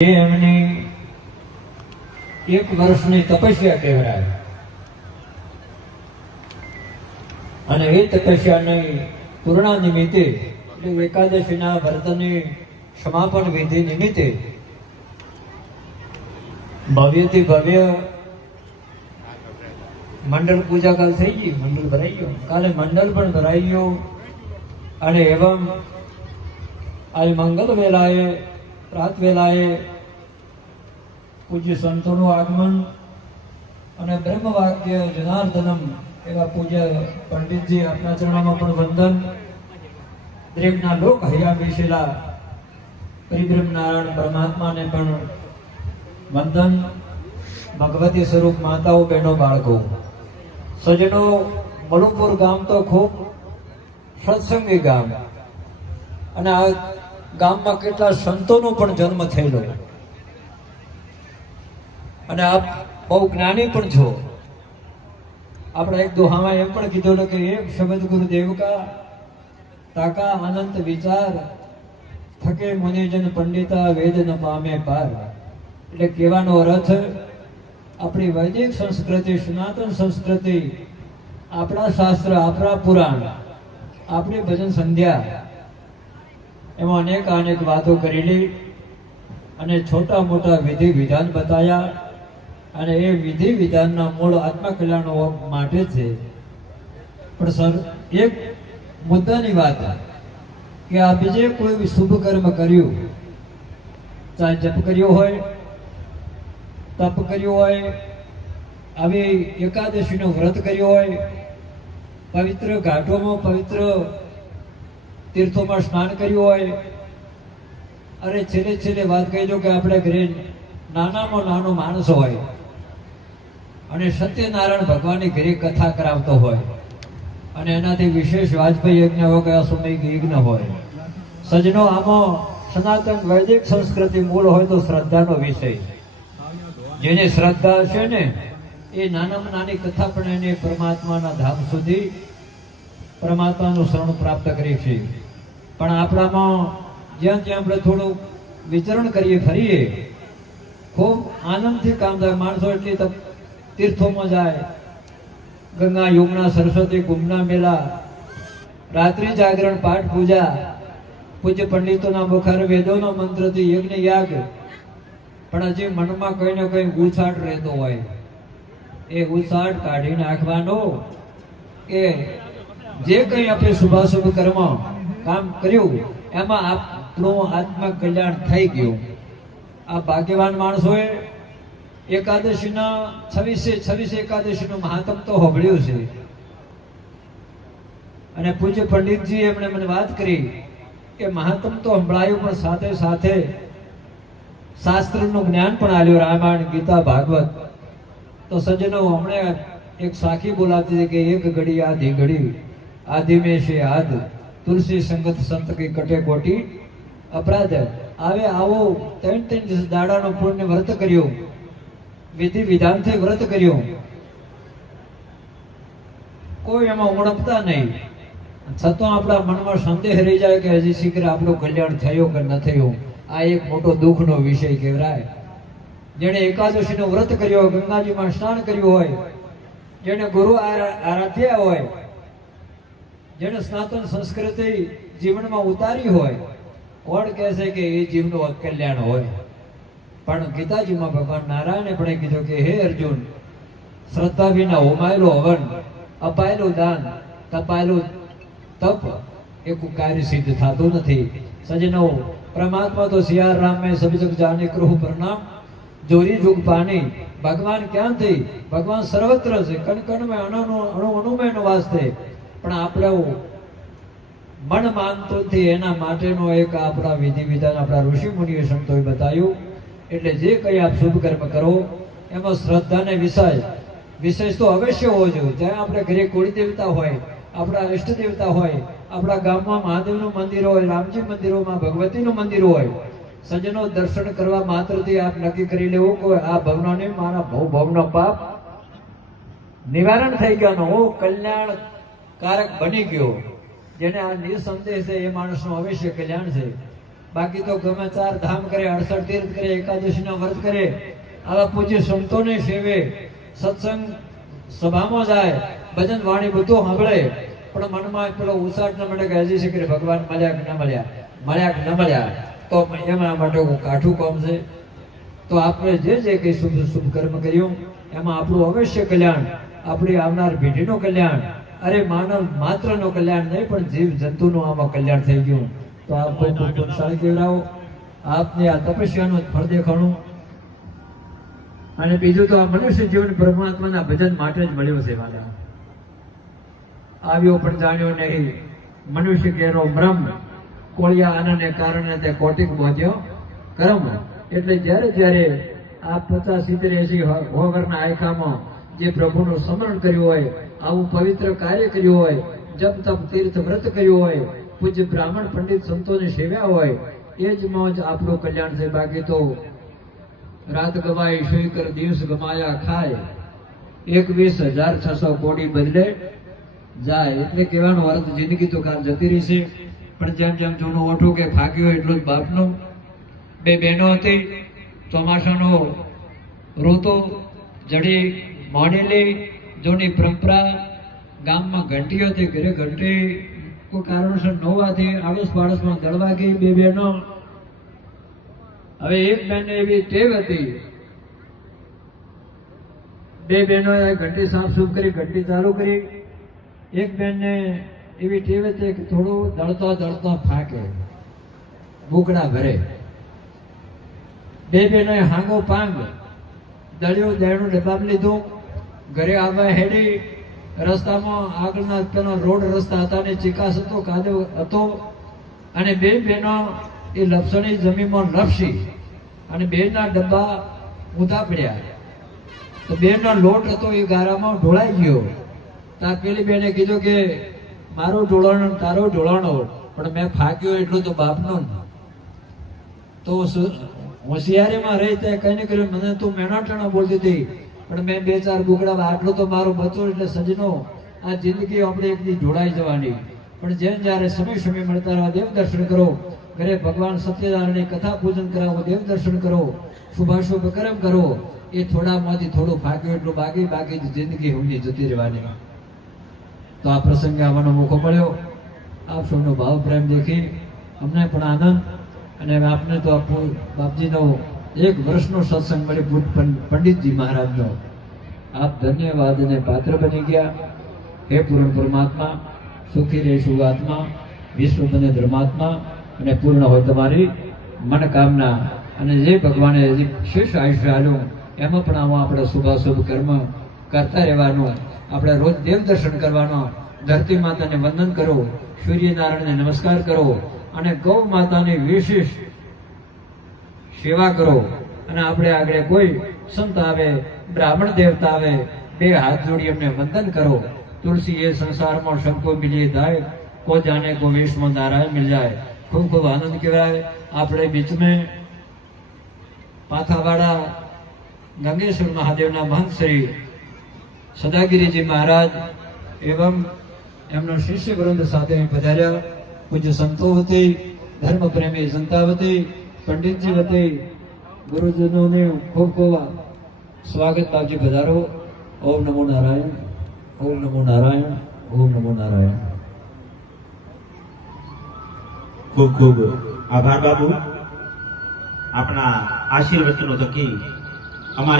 એમની 1 વર્ષની તપસ્યા કહેવાય અને એ તપસ્યાની પૂર્ણ નિમિત્તે એટલે એકાદશીના વ્રતની સમાપન વિધિ નિમિત્તે ભવ્યથી ભવ્ય મંડળ પૂજા કાલ થઈ ગઈ. મંડળ ભરાઈ ગયો, કાલે મંડળ પણ ભરાઈ ગયો અને એવમ આજે મંગલ વેલાએ રાત વેલાએ પૂજ્ય સંતોનું આગમન અને બ્રહ્મ વાક્ય જનાર્દનમ એવા પૂજ્ય પંડિતજી આપના ચરણોમાં પણ વંદન. દરેકના લોક હૈયા વિશેલા પરિબ્રહ્મ નારાયણ પરમાત્માને પણ વંદન. ભગવતી સ્વરૂપ માતાઓ, બહેનો, બાળકો, સજ્જનો, મલુપુર ગામ તો ખૂબ સત્સંગી ગામ અને આ ગામમાં કેટલા સંતોનો પણ જન્મ થયેલો અને આપ બહુ જ્ઞાની પણ છો. આપણે એક દોહામાં એમ પણ કીધું કે એક શબ્દ ગુરુદેવ કા તાકા અનંત વિચાર થકે મુનિજન પંડિતા વેદ ન પામે પાર. એટલે કહેવાનો અર્થ આપણી વૈદિક સંસ્કૃતિ, સનાતન સંસ્કૃતિ, આપણા શાસ્ત્ર, આપણા પુરાણ, આપણી ભજન સંધ્યા એમાં અનેક વાતો કરેલી અને છોટા મોટા વિધિ વિધાન બતાવ્યા અને એ વિધિ વિધાનના મૂળ આત્મકલ્યાણ માટે છે. પણ સર એક મુદ્દાની વાત કે આ બીજે કોઈ શુભ કર્મ કર્યું, ચાહે જપ કર્યો હોય, તપ કર્યું હોય, આવી એકાદશીનું વ્રત કર્યું હોય, પવિત્ર ઘાટોમાં પવિત્ર તીર્થોમાં સ્નાન કર્યું હોય, અરે છેલ્લે વાત કહી દો કે આપણે ઘરે નાનામાં નાનો માણસ હોય અને સત્યનારાયણ ભગવાનની ઘરે કથા કરાવતો હોય અને એનાથી વિશેષ વાજપેયી યજ્ઞ હોય કે અશ્વમેઘ યજ્ઞ હોય. સજ્જનો, આમાં સનાતન વૈદિક સંસ્કૃતિ મૂળ હોય તો શ્રદ્ધાનો વિષય. જેની શ્રદ્ધા હશે ને એ નાનામાં નાની કથા પણ એને પરમાત્માના ધામ સુધી પરમાત્માનું શરણ પ્રાપ્ત કરીએ છીએ. પણ આપણામાં જ્યાં ત્યાં આપણે થોડું વિચરણ કરીએ, ફરીએ, ખૂબ આનંદથી કામ થાય. માણસો એટલી તીર્થોમાં જાય, ગંગા, યમુના, સરસ્વતી, કુંભના મેળા, રાત્રિ જાગરણ, પાઠ પૂજા, પૂજ્ય પંડિતોના મુખાર વેદોના મંત્રથી યજ્ઞ યાગ, પણ હજી મનમાં કઈ ને કઈ ઉછાટ રહેતો હોય. એ ઉછાટ કાઢી નાખવાનો કે જે કઈ આપણે શુભાશુભ કર્મ કામ કર્યું એમાં આપણું આત્મ કલ્યાણ થઈ ગયું. આ ભાગ્યવાન માણસોએ એકાદશીના 26 એકાદશીનું મહાત્મ તો સાંભળ્યું છે અને પૂજ્ય પંડિતજી એમણે મને વાત કરી કે મહાત્મ તો સંભળાયું પણ સાથે સાથે શાસ્ત્રનું જ્ઞાન પણ આલ્યું, રામાયણ, ગીતા, ભાગવત. તો સજ્જનો, હમણાં એક સાખી બોલાતી હતી કે એક ઘડી આધી ઘડી આધિ મેં છે આદ તુલસી સંગત સંત કી કટે કોટી અપરાધ. આવે આવો 3 દાડાનો પુણ્ય વ્રત કર્યું, વિધિ વિધાનથી વ્રત કર્યું, કોઈ એમાં ઉણપતા નહીં, છતાં આપણા મનમાં સંદેહ રહી જાય કે હજી શીઘ્ર આપણું કલ્યાણ થયું કે ન થયું. આ એક મોટો દુઃખનો વિષય કહેવાય. જેણે એકાદશીનું વ્રત કર્યું હોય, ગંગાજીમાં સ્નાન કર્યું હોય, જેણે ગુરુ આરાધ્યા હોય, જેણે સનાતન સંસ્કૃતિ જીવનમાં ઉતારી હોય, કોણ કહે છે કે એ જીવનું અકલ્યાણ હોય. પણ ગીતાજીમાં ભગવાન નારાયણે પણ કીધું કે હે અર્જુન, શ્રદ્ધા વિના હોમાયેલું હવન, અપાયેલું દાન, તપાયેલું તપ એ કોઈ કાર્ય સિદ્ધ થતું નથી. સજ્જનો, પરમાત્મા તો સિયાર રામ મેં સભી જગ જાને કૃહ પ્રણામ જોરી જુગ પાણી. ભગવાન ક્યાંથી? ભગવાન સર્વત્ર છે, કણ કણમાં અણુમાં એનો વાસ છે. પણ આપણે મન માનતોથી એના માટેનો એક આપણા વિધિ વિધાન આપણા ઋષિ મુનિઓ સંતોએ બતાવ્યું. એટલે જે કંઈ આપ શુભ કર્મ કરો એમાં શ્રદ્ધાને વિશેષ તો અવશ્ય હોવો જોઈએ. જ્યાં આપણે ઘરે કુળ દેવતા હોય, આપણા ઇષ્ટ દેવતા હોય, આપણા ગામમાં મહાદેવનું મંદિર હોય, રામજી મંદિરોમાં ભગવતીનું મંદિર હોય, સજ્જનો, દર્શન કરવા માત્રથી આપ નક્કી કરી લેવું કે આ ભવનો મારા ભવનો પાપ નિવારણ થઈ ગયો, હું કલ્યાણકારક બની ગયો. જેને આ નિસંદેહ છે એ માણસનું અવશ્ય કલ્યાણ છે. બાકી તો ગમે 4 ધામ કરે, 68 તીર્થ કરે, એકાદશીના વ્રત કરે, આવા પૂજ્ય સંતોને સેવે, સત્સંગ સભામાં જાય, ભજન વાણી બધું સાંભળે, પણ મનમાં પેલો ઉસાટ ન મળે કે હજી છે કે ભગવાન મળ્યા કે ન મળ્યા, મળ્યા કે ન મળ્યા, તો એમાં માટે કાઠું કામ છે. તો આપણે જે કંઈ શુભ કર્મ કર્યું એમાં આપણું અવશ્ય કલ્યાણ, આપણી આવનાર પેઢીનું કલ્યાણ, અરે માનવ માત્રનું કલ્યાણ નહીં પણ જીવ જંતુનું આમાં કલ્યાણ થઈ ગયું. તો આપ કોઈ પુણ્યશાળી કહેવડાવો, આપને આ તપસ્યાનું ફળ દેખાણું. અને બીજું તો આ મનુષ્ય જીવન પરમાત્માના ભજન માટે જ મળ્યું છે. વાલા આવ્યો પણ જાણ્યો નહીં, મનુષ્ય કેરો બ્રહ્મ, કોળિયા આનને કારણે તે કોટિક બોધ્યો કર્મ. એટલે જ્યારે જ્યારે આ 50, 70, 80 વર્ષના આયખામાં જે પ્રભુનું સ્મરણ કર્યું હોય, આવું પવિત્ર કાર્ય કર્યું હોય, જપ તપ તીર્થ વ્રત કર્યું હોય, પૂજ્ય બ્રાહ્મણ પંડિત સંતોની સેવ્યા હોય, એ જ મોજ આપણું કલ્યાણ છે. બાકી તો રાત ગવાય સોઈ કર દિવસ ગમાયા ખાય, 21,600 કોડી બદલે જાય. એટલે કહેવાનો અર્થ જિંદગી તો કાલ જતી રહી છે, પણ જેમ જેમ જૂનું ઓઠું કે ફાક્યું એટલું જ બાપનું. 2 બહેનો હતી, ચોમાસાનો ઋતુ, જડી મોડેલી જૂની પરંપરા, ગામમાં ઘંટી હતી, ઘરે ઘંટી કોઈ કારણસર ન હોવાથી આડોશ પાડોશમાં દળવા ગઈ 2 બહેનો. હવે એક બહેનને એવી ટેવ હતી, 2 બહેનોએ ઘંટી સાફ કરી, ઘંટી ચાલુ કરી. એક બહેનને એવી ટેવ હતી કે થોડું દળતો દળતો ફાકે, બુકડા ભરે. 2 બહેનોએ હાંગો પાંગ દળ્યું, દેણું ડબ્બામાં લીધું, ઘરે આવવા હેડી. રસ્તામાં આગળના પેલો રોડ રસ્તા હતા ને ચિકાસ હતો, કાદવ હતો, અને 2 બહેનો એ લપસણી જમીનમાં લપસી અને 2ના ડબ્બા ઊંધા પડ્યા. તો 2નો લોટ હતો એ ગારામાં ઢોળાઈ ગયો. ત્યાં પેલી બેને કીધું કે મારું ઢોળાણું તારો ઢોળાણો, પણ મેં ફાક્યો એટલું તો બાપનું. તો હોશિયારીમાં રહી તે કઈ ને કર્યું, મને તું મેણાટણા બોલતી હતી, પણ મેં 2-4 બુકડા, આટલું તો મારું બચો. એટલે સજનો, આ જિંદગી આપણે એકદી જોડાઈ જવાની, પણ જેમ જ્યારે સમય મળતા રહો, દેવ દર્શન કરો, ઘરે ભગવાન સત્યનારાયણની કથા પૂજન કરાવો, દેવ દર્શન કરો, શુભાશુભ કર્મ કરો. એ થોડામાંથી થોડું ફાક્યું એટલું બાકી જિંદગી સમજી જતી રહેવાની. તો આ પ્રસંગે આવવાનો મોકો મળ્યો, આપ સૌનો ભાવ પ્રેમ દેખી અમને પણ આનંદ. અને આપને તો બાપજીનો 1 વર્ષનો સત્સંગ મળ્યો, પંડિતજી મહારાજનો. આપ ધન્યવાદ અને પાત્ર બની ગયા. હે પૂર્ણ પરમાત્મા, સુખી રહે શુભાત્મા, વિશ્વ બને ધર્માત્મા, અને પૂર્ણ હોય તમારી મનકામના. અને જે ભગવાને શેષ આયુષ્ય આલ્યું એમાં પણ આમાં આપણે શુભાશુભ કર્મ કરતા રહેવાનું. આપણે રોજ દેવ દર્શન કરવાનો, ધરતી માતાને વંદન કરો, સૂર્યનારાયણને નમસ્કાર કરો, અને ગૌ માતાની વિશેષ સેવા કરો. અને આપણે આગળ કોઈ સંત આવે, બ્રાહ્મણ દેવતા આવે, 2 હાથ જોડી એમને વંદન કરો. તુલસી એ સંસારમાં सबको मिलिए दाय, को जाने को वेश में नारायण मिल जाए. ખૂબ ખૂબ આનંદ કહેવાય. આપણે બીચમાં પાથાવાડા ગંગેશ્વર મહાદેવના મહંત શ્રી સદાગીરીજી મહારાજ એવં એમનો શિષ્ય વૃંદ સાથે પધાર્યા. પૂજ્ય સંતો વતી, ધર્મ પ્રેમી જનતા વતી, પંડિતજી વતી ગુરુજનોને ખૂબ ખૂબ સ્વાગત. બાપજી પધારો. ઓમ નમો નારાયણ, ઓમ નમો નારાયણ, ઓમ નમો નારાયણ. ખૂબ ખૂબ આભાર બાબુ, આપણા આશીર્વચનો થકી અમારી